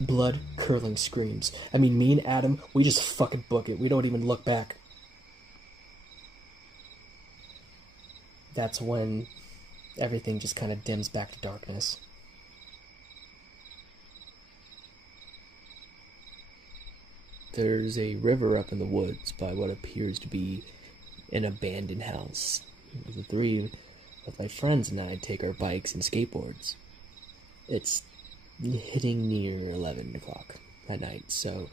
Blood-curdling screams. I mean, me and Adam, we just fucking book it. We don't even look back. That's when everything just kind of dims back to darkness. There's a river up in the woods by what appears to be an abandoned house. The three of my friends and I take our bikes and skateboards. It's hitting near 11 o'clock at night, so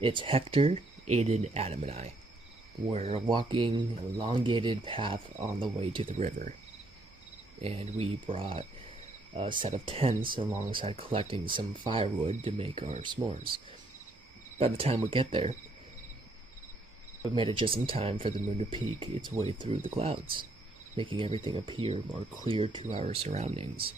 it's Hector, Aiden, Adam, and I. We're walking an elongated path on the way to the river, and we brought a set of tents alongside collecting some firewood to make our s'mores. By the time we get there, we've made it just in time for the moon to peek its way through the clouds, making everything appear more clear to our surroundings.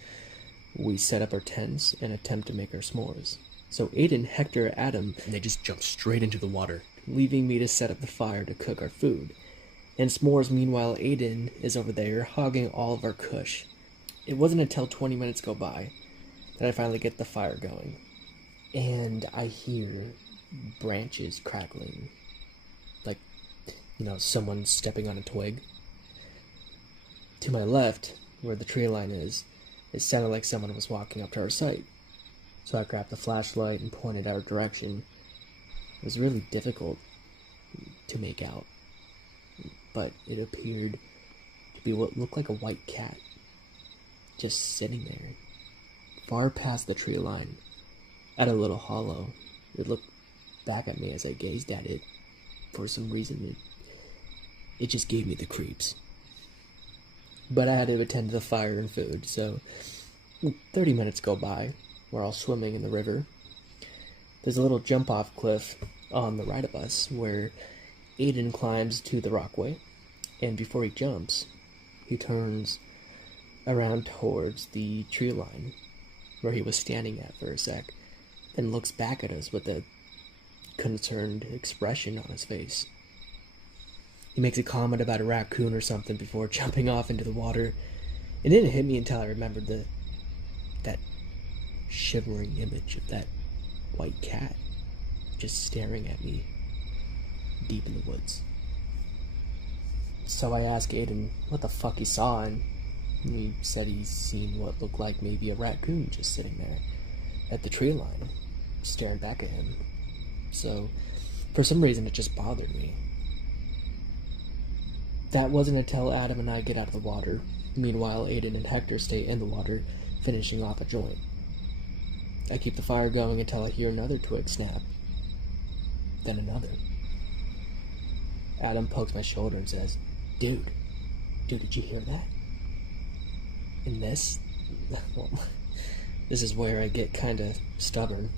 We set up our tents and attempt to make our s'mores. So Aiden, Hector, Adam, they just jump straight into the water, leaving me to set up the fire to cook our food. And s'mores, meanwhile, Aiden is over there hogging all of our kush. It wasn't until 20 minutes go by that I finally get the fire going. And I hear branches crackling. Like, someone stepping on a twig. To my left, where the tree line is, it sounded like someone was walking up to our site. So I grabbed the flashlight and pointed our direction. It was really difficult to make out, but it appeared to be what looked like a white cat, just sitting there, far past the tree line, at a little hollow. It looked back at me as I gazed at it. For some reason, it just gave me the creeps. But I had to attend to the fire and food, so 30 minutes go by. We're all swimming in the river. There's a little jump-off cliff on the right of us where Aiden climbs to the rockway, and before he jumps, he turns around towards the tree line where he was standing at for a sec, then looks back at us with a concerned expression on his face. He makes a comment about a raccoon or something before jumping off into the water. It didn't hit me until I remembered that shivering image of that white cat just staring at me deep in the woods. So I asked Aiden what the fuck he saw, and he said he's seen what looked like maybe a raccoon just sitting there at the tree line, staring back at him. So, for some reason, it just bothered me. That wasn't until Adam and I get out of the water. Meanwhile, Aiden and Hector stay in the water, finishing off a joint. I keep the fire going until I hear another twig snap. Then another. Adam pokes my shoulder and says, Dude, did you hear that? And this? Well, this is where I get kinda stubborn.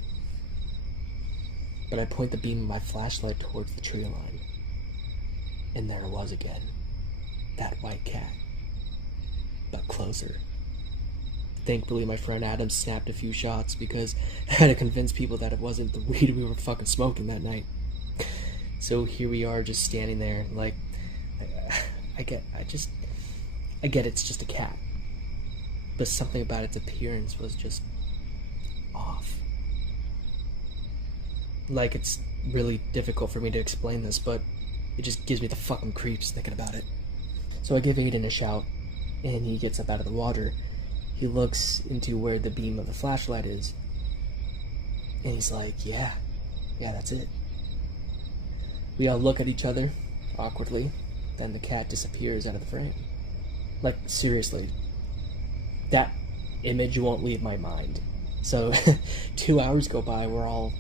But I point the beam of my flashlight towards the tree line. And there it was again. That white cat. But closer. Thankfully, my friend Adam snapped a few shots because I had to convince people that it wasn't the weed we were fucking smoking that night. So here we are, just standing there, like, I get it's just a cat. But something about its appearance was just off. Like, it's really difficult for me to explain this, but it just gives me the fucking creeps thinking about it. So I give Aiden a shout, and he gets up out of the water. He looks into where the beam of the flashlight is, and he's like, yeah, that's it. We all look at each other, awkwardly, then the cat disappears out of the frame. Like, seriously, that image won't leave my mind. So, 2 hours go by, we're all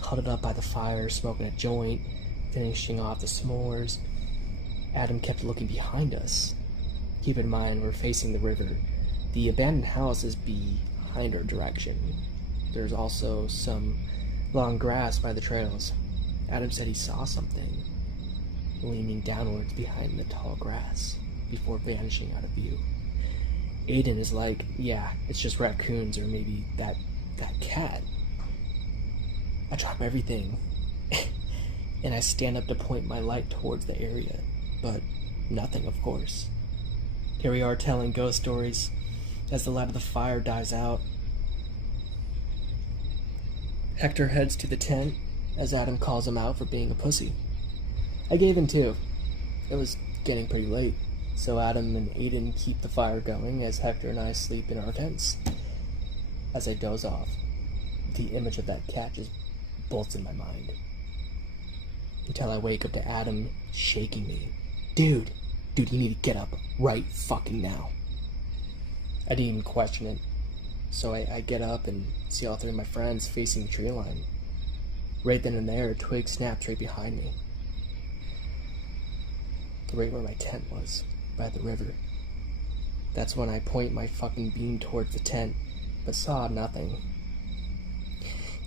huddled up by the fire, smoking a joint, finishing off the s'mores. Adam kept looking behind us. Keep in mind, we're facing the river. The abandoned house is behind our direction. There's also some long grass by the trails. Adam said he saw something leaning downwards behind the tall grass before vanishing out of view. Aiden is like, yeah, it's just raccoons or maybe that cat. I drop everything and I stand up to point my light towards the area, but nothing, of course. Here we are telling ghost stories as the light of the fire dies out. Hector heads to the tent as Adam calls him out for being a pussy. I gave in too. It was getting pretty late, so Adam and Aiden keep the fire going as Hector and I sleep in our tents. As I doze off, the image of that cat just bolts in my mind. Until I wake up to Adam shaking me. Dude, you need to get up right fucking now. I didn't even question it. So I get up and see all three of my friends facing the tree line. Right then and there, a twig snaps right behind me. Right where my tent was, by the river. That's when I point my fucking beam towards the tent, but saw nothing.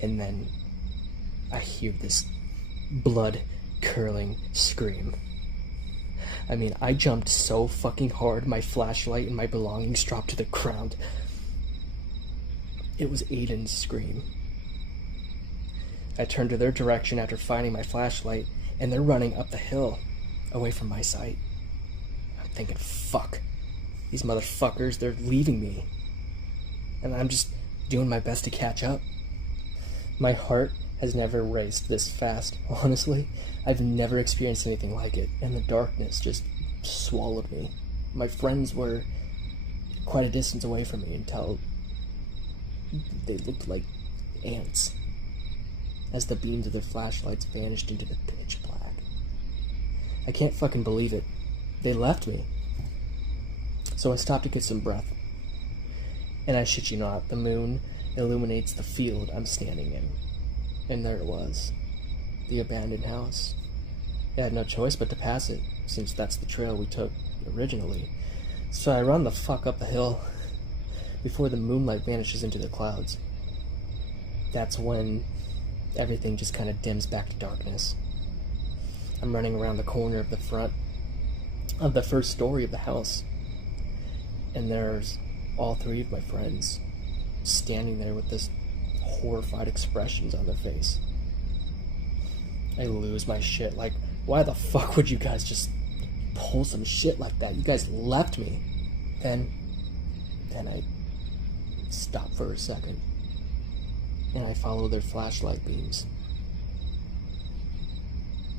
And then I hear this blood-curdling scream. I mean, I jumped so fucking hard, my flashlight and my belongings dropped to the ground. It was Aiden's scream. I turned to their direction after finding my flashlight, and they're running up the hill, away from my sight. I'm thinking, fuck. These motherfuckers, they're leaving me. And I'm just doing my best to catch up. My heart has never raced this fast, honestly. I've never experienced anything like it, and the darkness just swallowed me. My friends were quite a distance away from me until they looked like ants as the beams of their flashlights vanished into the pitch black. I can't fucking believe it. They left me. So I stopped to get some breath. And I shit you not, the moon illuminates the field I'm standing in. And there it was. The abandoned house. I had no choice but to pass it, since that's the trail we took originally. So I run the fuck up the hill before the moonlight vanishes into the clouds. That's when everything just kind of dims back to darkness. I'm running around the corner of the front of the first story of the house, and there's all three of my friends standing there with this horrified expressions on their face. I lose my shit. Like, why the fuck would you guys just pull some shit like that? You guys left me. Then I stop for a second, and I follow their flashlight beams.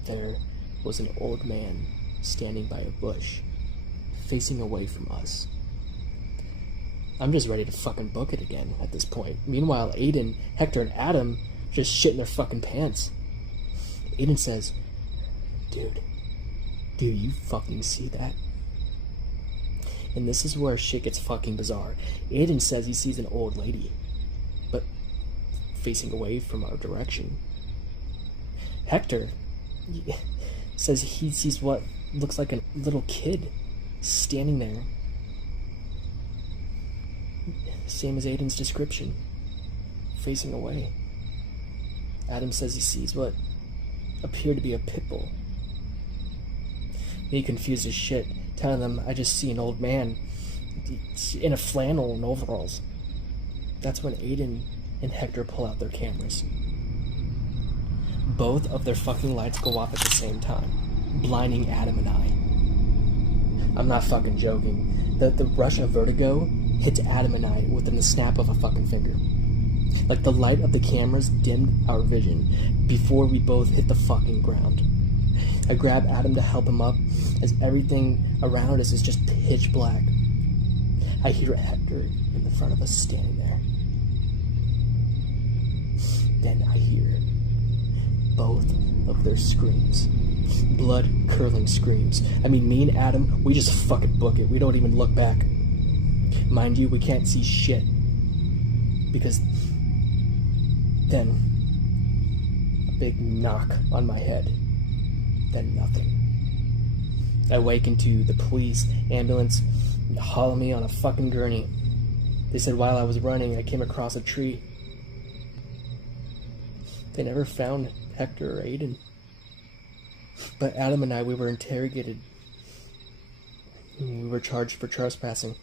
There was an old man standing by a bush, facing away from us. I'm just ready to fucking book it again at this point. Meanwhile, Aiden, Hector, and Adam just shitting their fucking pants. Aiden says, Dude, do you fucking see that? And this is where shit gets fucking bizarre. Aiden says he sees an old lady, but facing away from our direction. Hector says he sees what looks like a little kid standing there. Same as Aiden's description, facing away. Adam says he sees what appeared to be a pit bull. Me confused as shit, telling them I just see an old man in a flannel and overalls. That's when Aiden and Hector pull out their cameras. Both of their fucking lights go off at the same time, blinding Adam and I. I'm not fucking joking. The rush of vertigo hits Adam and I within the snap of a fucking finger. Like the light of the cameras dimmed our vision before we both hit the fucking ground. I grab Adam to help him up as everything around us is just pitch black. I hear Hector in the front of us standing there. Then I hear both of their screams. Blood-curdling screams. I mean, me and Adam, we just fucking book it. We don't even look back. Mind you, we can't see shit. Because then a big knock on my head. Then nothing. I awaken to the police, ambulance, hauling me on a fucking gurney. They said while I was running, I came across a tree. They never found Hector or Aiden. But Adam and I, we were interrogated. We were charged for trespassing.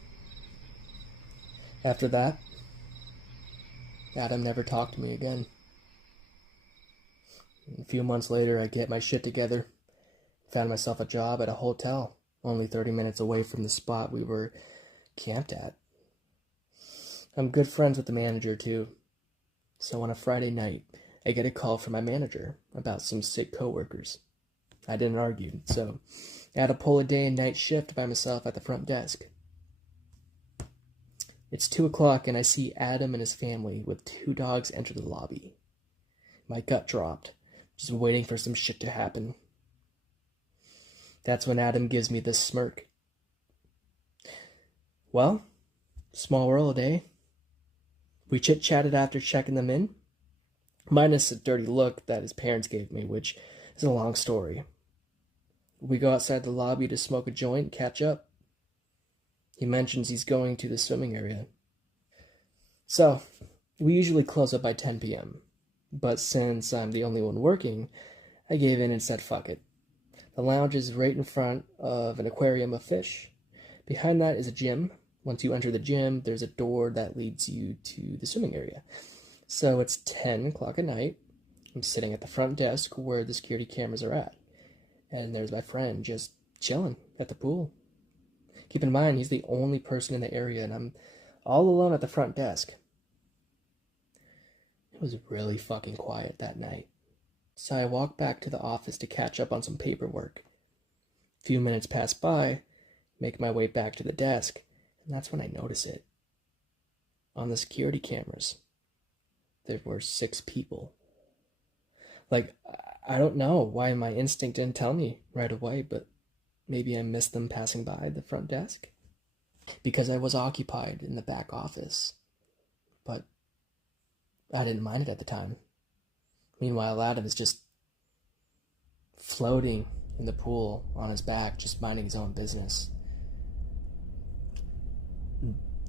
After that, Adam never talked to me again. A few months later, I get my shit together. Found myself a job at a hotel, only 30 minutes away from the spot we were camped at. I'm good friends with the manager, too. So on a Friday night, I get a call from my manager about some sick coworkers. I didn't argue, so I had to pull a day and night shift by myself at the front desk. It's 2 o'clock and I see Adam and his family with 2 dogs enter the lobby. My gut dropped, just waiting for some shit to happen. That's when Adam gives me this smirk. Well, small world, eh? We chit-chatted after checking them in, minus a dirty look that his parents gave me, which is a long story. We go outside the lobby to smoke a joint, catch up. He mentions he's going to the swimming area. So, we usually close up by 10 p.m., but since I'm the only one working, I gave in and said fuck it. The lounge is right in front of an aquarium of fish. Behind that is a gym. Once you enter the gym, there's a door that leads you to the swimming area. So it's 10 o'clock at night. I'm sitting at the front desk where the security cameras are at. And there's my friend just chilling at the pool. Keep in mind, he's the only person in the area, and I'm all alone at the front desk. It was really fucking quiet that night. So I walk back to the office to catch up on some paperwork. A few minutes pass by, make my way back to the desk, and that's when I notice it. On the security cameras, there were 6 people. Like, I don't know why my instinct didn't tell me right away, but maybe I missed them passing by the front desk. Because I was occupied in the back office. But I didn't mind it at the time. Meanwhile, Adam is just floating in the pool on his back, just minding his own business.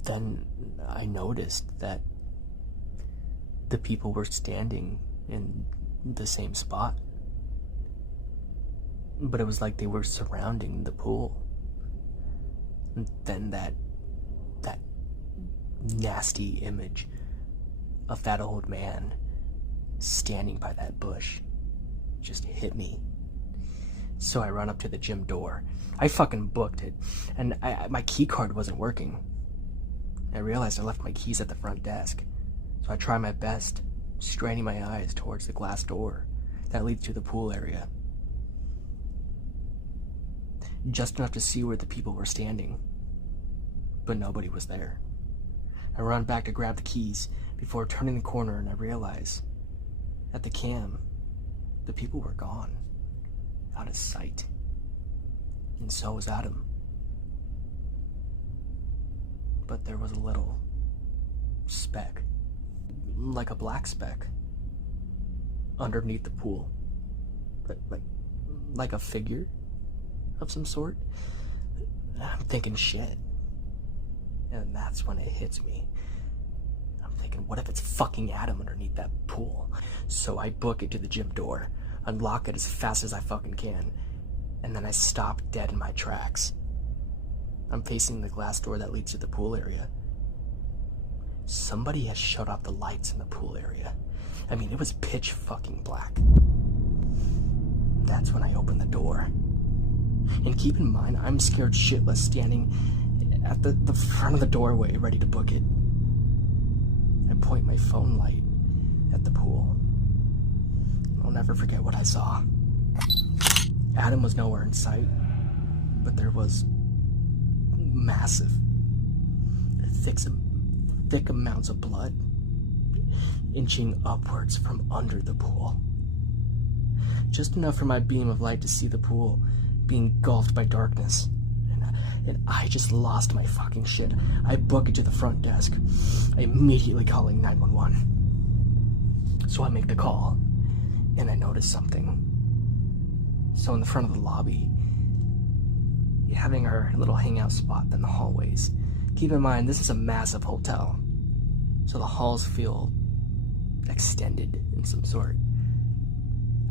Then I noticed that the people were standing in the same spot. But it was like they were surrounding the pool. And then that nasty image of that old man standing by that bush just hit me. So I run up to the gym door. I fucking booked it, and my key card wasn't working. I realized I left my keys at the front desk. So I try my best, straining my eyes towards the glass door that leads to the pool area. Just enough to see where the people were standing. But nobody was there. I run back to grab the keys before turning the corner, and I realize at the cam, the people were gone. Out of sight. And so was Adam. But there was a little speck, like a black speck, underneath the pool. Like a figure of some sort. I'm thinking shit. And that's when it hits me. I'm thinking, what if it's fucking Adam underneath that pool? So I book it to the gym door, unlock it as fast as I fucking can, and then I stop dead in my tracks. I'm facing the glass door that leads to the pool area. Somebody has shut off the lights in the pool area. I mean, it was pitch fucking black. That's when I open the door. And keep in mind, I'm scared shitless standing at the front of the doorway ready to book it. I point my phone light at the pool. I'll never forget what I saw. Adam was nowhere in sight, but there was massive, thick amounts of blood inching upwards from under the pool. Just enough for my beam of light to see the pool being engulfed by darkness. And I just lost my fucking shit. I book it to the front desk. I immediately calling 911. So I make the call, and I notice something. So in the front of the lobby, having our little hangout spot in the hallways. Keep in mind, this is a massive hotel, so the halls feel extended in some sort.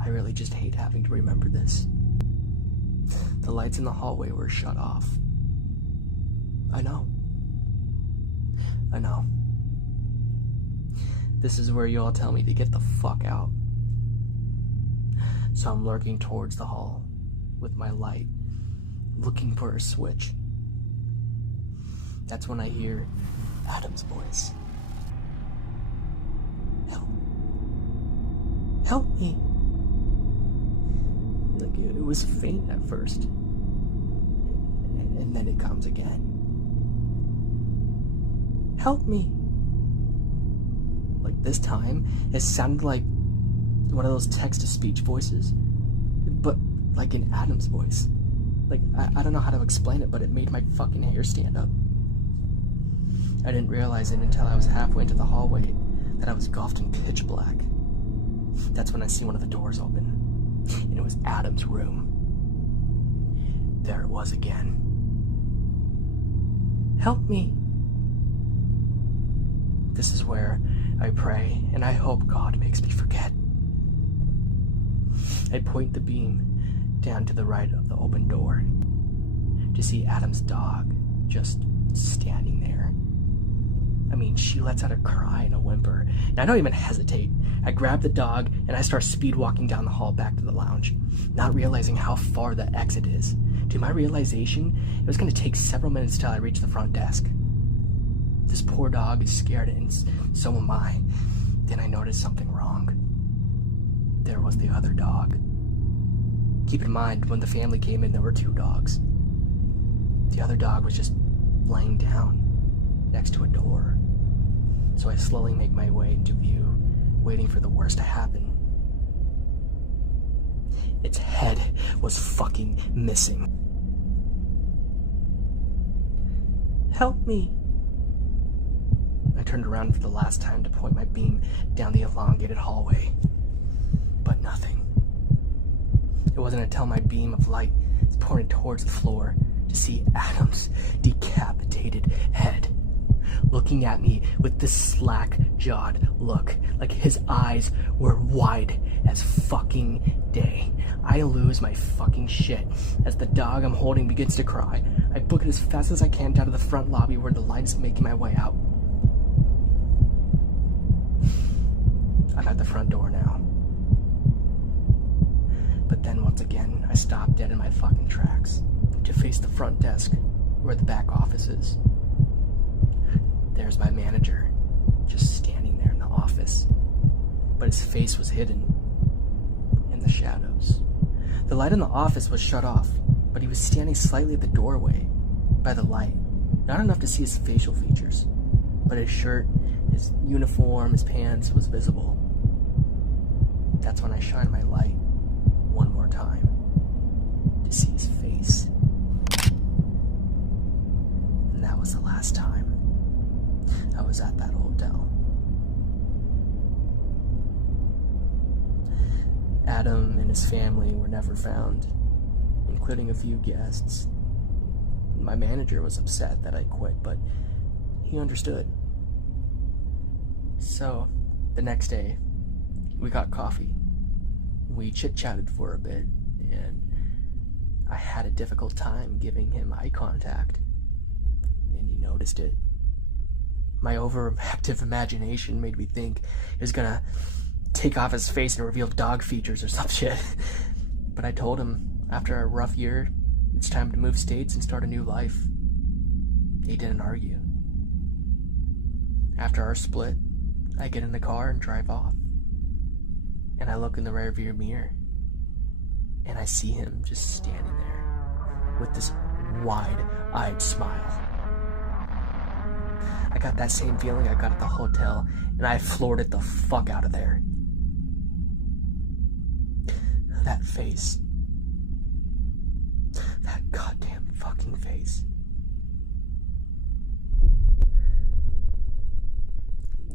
I really just hate having to remember this. The lights in the hallway were shut off. I know. This is where you all tell me to get the fuck out. So I'm lurking towards the hall with my light, looking for a switch. That's when I hear Adam's voice. Help. Help me. Like, it was faint at first. And then it comes again. Help me. Like, this time, it sounded like one of those text-to-speech voices, but like in Adam's voice. Like, I don't know how to explain it, but it made my fucking hair stand up. I didn't realize it until I was halfway into the hallway that I was engulfed in pitch black. That's when I see one of the doors open, and it was Adam's room. There it was again. Help me. This is where I pray, and I hope God makes me forget. I point the beam down to the right of the open door to see Adam's dog just standing there. I mean, she lets out a cry and a whimper, and I don't even hesitate. I grab the dog and I start speed walking down the hall back to the lounge, not realizing how far the exit is. To my realization, it was going to take several minutes till I reach the front desk. This poor dog is scared, and so am I. Then I noticed something wrong. There was the other dog. Keep in mind, when the family came in, there were 2 dogs. The other dog was just laying down next to a door. So I slowly make my way into view, waiting for the worst to happen. Its head was fucking missing. Help me. I turned around for the last time to point my beam down the elongated hallway, but nothing. It wasn't until my beam of light was pointed towards the floor to see Adam's decapitated head, looking at me with this slack-jawed look, like his eyes were wide as fucking day. I lose my fucking shit as the dog I'm holding begins to cry. I book it as fast as I can down to the front lobby where the light is making my way out. I'm at the front door now. But then once again, I stop dead in my fucking tracks to face the front desk where the back office is. There's my manager, just standing there in the office, but his face was hidden in the shadows. The light in the office was shut off, but he was standing slightly at the doorway by the light, not enough to see his facial features, but his shirt, his uniform, his pants was visible. That's when I shine my light one more time to see his face. And that was the last time I was at that hotel. Adam and his family were never found, including a few guests. My manager was upset that I quit, but he understood. So, the next day, we got coffee. We chit-chatted for a bit, and I had a difficult time giving him eye contact, and he noticed it. My overactive imagination made me think he was gonna take off his face and reveal dog features or some shit. But I told him, after a rough year, it's time to move states and start a new life. He didn't argue. After our split, I get in the car and drive off. And I look in the rearview mirror, and I see him just standing there with this wide-eyed smile. I got that same feeling I got at the hotel, and I floored it the fuck out of there. That face. That goddamn fucking face.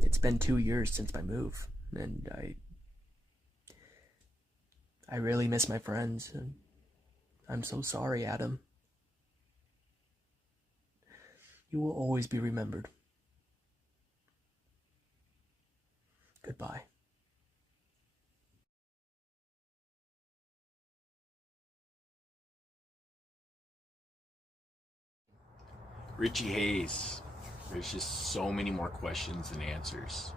It's been 2 years since my move, and I really miss my friends, and I'm so sorry, Adam. You will always be remembered. Goodbye. Richie Hayes. There's just so many more questions than answers.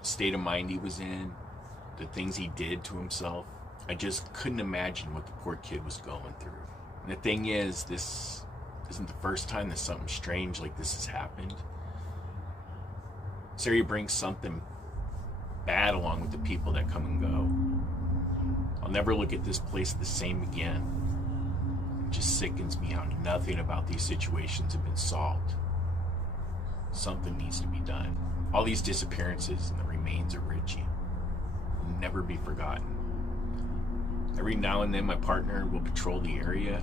The state of mind he was in, the things he did to himself. I just couldn't imagine what the poor kid was going through. And the thing is, this isn't the first time that something strange like this has happened. Syria brings something bad along with the people that come and go. I'll never look at this place the same again. It just sickens me how nothing about these situations have been solved. Something needs to be done. All these disappearances and the remains of Richie will never be forgotten. Every now and then my partner will patrol the area.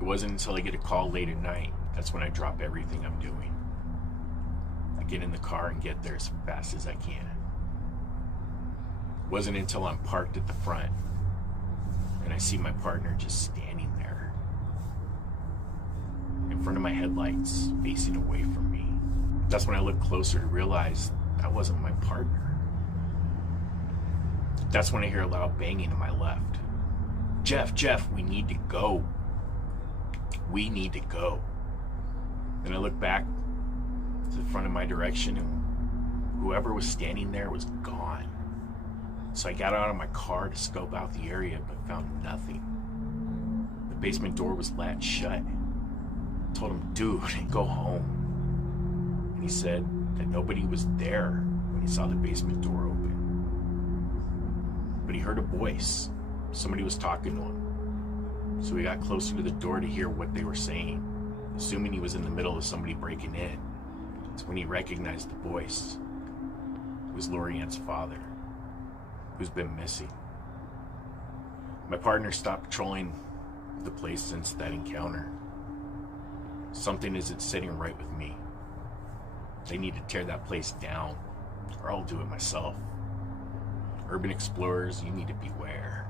It wasn't until I get a call late at night, that's when I drop everything I'm doing. I get in the car and get there as fast as I can. It wasn't until I'm parked at the front and I see my partner just standing there in front of my headlights, facing away from me. That's when I look closer to realize that wasn't my partner. That's when I hear a loud banging to my left. Jeff, we need to go. We need to go. Then I look back to the front of my direction and whoever was standing there was gone. So I got out of my car to scope out the area but found nothing. The basement door was latched shut. I told him, dude, go home. And he said that nobody was there when he saw the basement door open. But he heard a voice. Somebody was talking to him. So he got closer to the door to hear what they were saying, assuming he was in the middle of somebody breaking in. It's when he recognized the voice. It was Lorianne's father, who's been missing. My partner stopped patrolling the place since that encounter. Something isn't sitting right with me. They need to tear that place down, or I'll do it myself. Urban explorers, you need to beware.